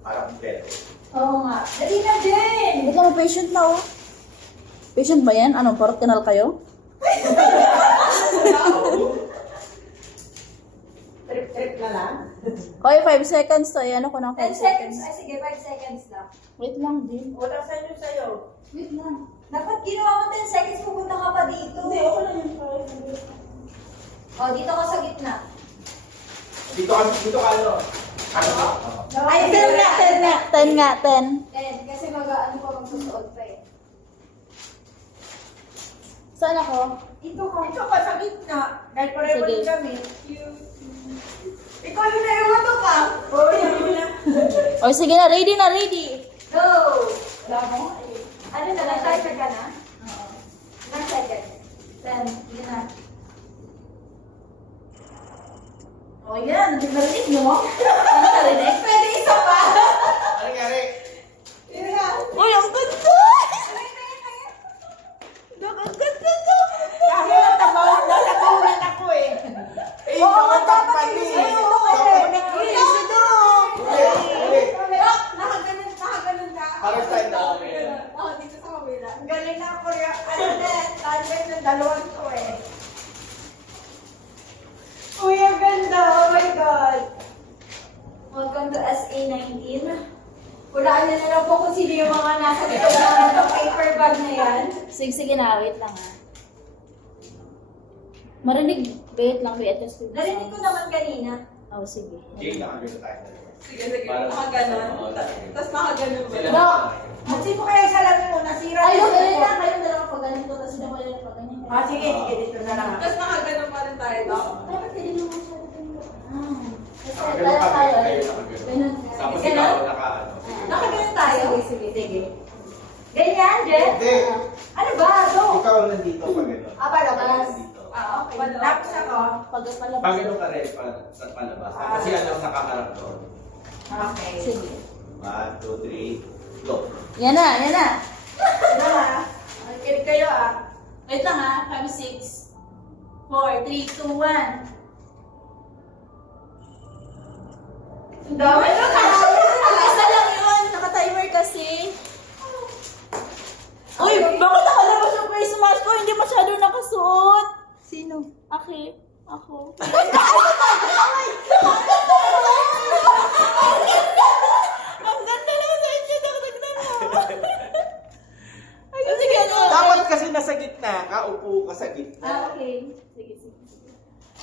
Para kumpleto. Oo nga. Dali na din! Hindi ka patient na oh. Patient ba yan? Ano, parang kanal kayo? Trip na lang. Okay, 5 seconds to. Ayan ako ng 10 5 seconds. seconds. Ay, sige, 5 seconds lang. Wait lang din. O, saan yung sayo? Wait lang. Dapat ginawa mo 10 seconds, pupunta ka pa dito. Hindi, ako lang yung 5. O, dito ka sa gitna. Dito ka ano? Ano ka? Ay, 10 nga, 10 nga. 10 nga, 10. 10, kasi mag-ano pa, magsusuot pa eh. Saan ako? Dito ka sa gitna. Dahil pareho Sige. rin kami. Ikaw yung naiwato ka. Oo, yan mo na. O, sige na. Ready na, ready. Go! Wala mo? Ano na, nag-timer ka na? Oo. Ilang second? 10. Sige na. O, yan. Narinig mo? Ano narinig? Pwede isa pa! Ano nangyari? Uy, ang ganda! Ang ganda to! Kasi natabawan ako eh. Eh, dapat pagpali. Nakaganon ka. Para saan na ako Oo, dito sa kabila. Ang galing na ako rin. Ano na, talbay ng dalawang to eh. Uy, ang ganda. Oh my God. Welcome to SA19. Hulaan niyo na lang po kung sino yung mga nasa likod ng paper bag na yan. Sige, sige na. Wait lang ha. Marinig. Wait lang. Wait. Narinig ko naman kanina. Oh, sige. Jay, nakagano tayo. Sige, makaganon. Tapos makaganon ba? Sila No. At sino kaya sa labi mo? Nasira Ayun, yung ayun mo. lang. Ayun na lang pag ganito. Tapos hindi ko ayun pag ganyan. Ah, sige, sige, dito na lang. Tapos makaganon pa rin tayo. Dapat hindi naman masyado ganito. Kasi Nakagano tayo tayo. kayo, nakagano. Ganun. Tapos Ganun? ikaw naka-ano. Nakaganon tayo. Sige, sige. Ganyan, Jen? Hindi. Ano ba? Go! Ikaw nandito pag gano'n. Ah, palabas. Dito. Ah, okay. Tapos ako. Pag palabas. Pag gano'n ka rin sa palabas. Kasi ano ang nakaharap doon. Okay. Sige. 1, 2, 3, go. Yan na, yan na. Ano ha? Makikinig kayo ah. Wait lang ha. 5, 6, 4, 3, 2, 1. Ang dami na Isa lang yun. Naka-timer kasi. Uy, bakit nakalabas yung face mask ko? Hindi masyado nakasuot. Sino? Aki. Ako. Ang ganda lang sa inyo. Dagdagan mo. Ay, sige, ano? Dapat kasi nasa gitna ka, upo ka sa gitna. Ah, okay. Sige, sige.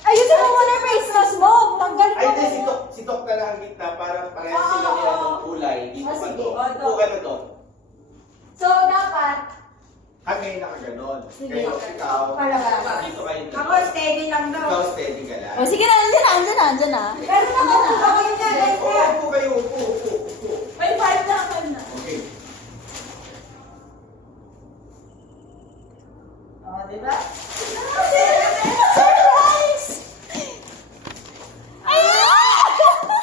Ayusin mo muna yung face mask mo. Tanggalin Ay, mo hindi, muna. si Tok na lang ang gitna para parehas sila nila ng kulay. Dito Ah, pa sige. to. Upo ka na to. So, dapat, Kami nakaganon. Sige. Kayo, ikaw, palabas. dito kayo. Ako, steady lang daw. Ikaw, steady ka lang. O, sige na. Andyan na, andyan na, andyan na. Pero nakaupo ka kayo na, ganyan. Upo kayo, upo. May 5 na, 5 na. Okay. Oh, di ba? Surprise!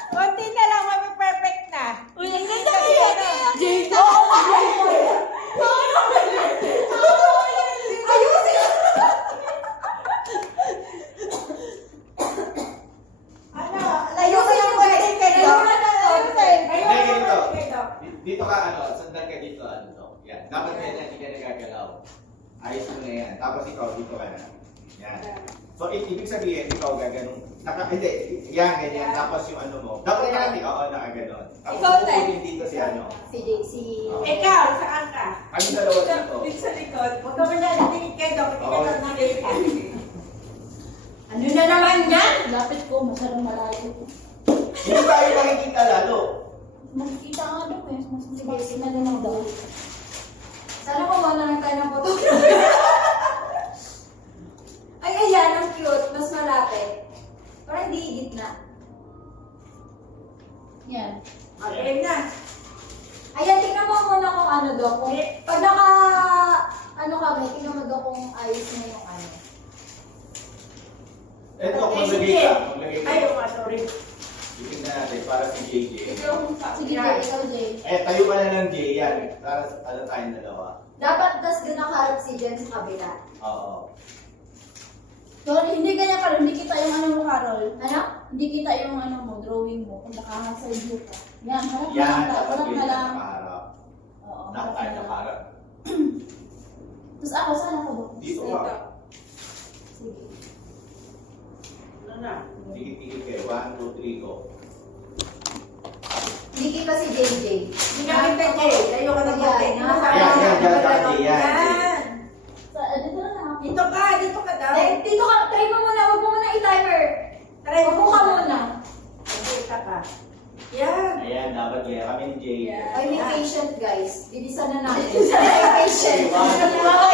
Konti na lang, mape-perfect na. Uy, ang ganda kaya. Jade. Ano? Layo ka yung konti kayo. Hindi, ganito. Dito ka, sandan ka dito, to. Yan. Dapat yan, hindi ka nagagalaw. Ayos mo na yan. Tapos ikaw, dito ka na. Yan. So, ibig sabihin, ikaw gaganong, hindi, yan, ganyan. Tapos yung ano mo, dapat nakaganon. Tapos Ikaw, Tay. upo din dito si ano. Si JC. Ikaw, saan ka? Kami dalawa dito. Dito sa likod. Huwag ka manalitingin kayo, dapat Oo. kita nakikita. Ano na naman yan? Lapit ko, masyadong malayo. Hindi tayo makikita lalo. Makikita nga daw eh. Mas na lang daw. Sana kumuha na lang tayo ng photo. Ay, ayan, ang cute. Mas malapit. Parang di gitna. Yan. Okay na. Ayan, tingnan mo muna kung ano daw. Kung, pag ano kami, tingnan mo daw kung ayos na yung ano. Eto, Okay, maglagay sige. ka. Maglagay ka. Ay, sorry. Tingnan natin para si JJ. Sige, Jay. Ikaw, Jay. Eh, tayo ka na ng Jay yan. Para ano tayong dalawa. Dapat tas doon nakaharap si Jen sa kabila. Oo. Sorry, hindi ganyan Carol. Hindi kita yung ano mo, Carol. Ano? Hindi kita yung ano mo, drawing mo. Kung nakaka-side view ka. Yan, harap na Yan, lang. dapat Harap yun na lang. nakaharap. Oo, Dapat tayo nakaharap. Tapos ako, saan ako ba? Dito Dito. ka. Sige. Ano na? Tikit-tikit kayo. 1, 2, 3, go. Hindi kita si JJ. Hindi kami pwede. Tayo ka na Yan, pwede. yan. Dito na lang. Dito ka, dito ka daw. Dito ka, try mo muna. Huwag mo muna i-timer. Try mo Upo ka muna. Dito ka. Yan. Ayan, dapat kaya kami ni Jay. Yan. Ay, may patient guys. Bilisan na natin. May patient. One, Mga